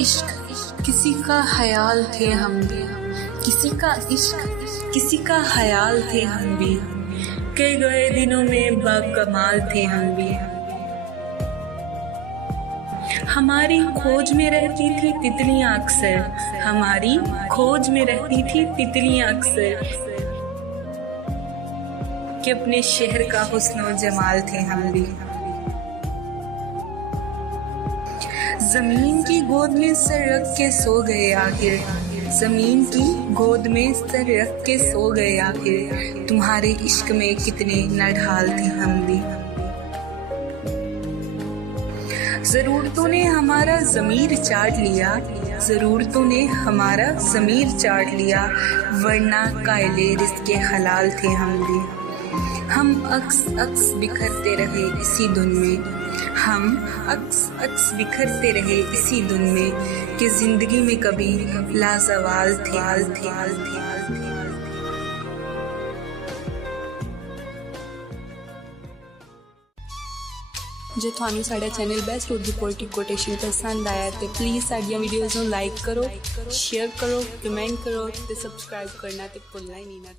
इश्क किसी का ख्याल थे हम भी, किसी का इश्क किसी का ख्याल थे हम भी, कई गए दिनों में बाकमाल थे हम भी। हमारी खोज में रहती थी तितलियां अक्सर, हमारी खोज में रहती थी तितलियां अक्सर, कि अपने शहर का हुस्न जमाल थे हम भी। जमीन की गोद में सर रख के सो गए आखिर, जमीन की गोद में सर रख के सो गए आखिर, तुम्हारे इश्क में कितने न ढाल थे हम भी। जरूरतों ने हमारा ज़मीर चाट लिया, ज़रूरतों ने हमारा ज़मीर चाट लिया, वरना कायले रिज़्क़े हलाल थे हम भी। हम अक्स अक्स बिखरते रहे इसी धुन में, हम अक्स अक्स बिखरते रहे इसी धुन में, कि जिंदगी में कभी लाज़वाल थे। जे थानू साडा channel best Urdu poetic quotation पसंद आया तो प्लीज़ साडियां वीडियोज़ नूं लाइक करो, शेयर करो, कमेंट करो ते सबसक्राइब करना ते भुलना ही नहीं ना।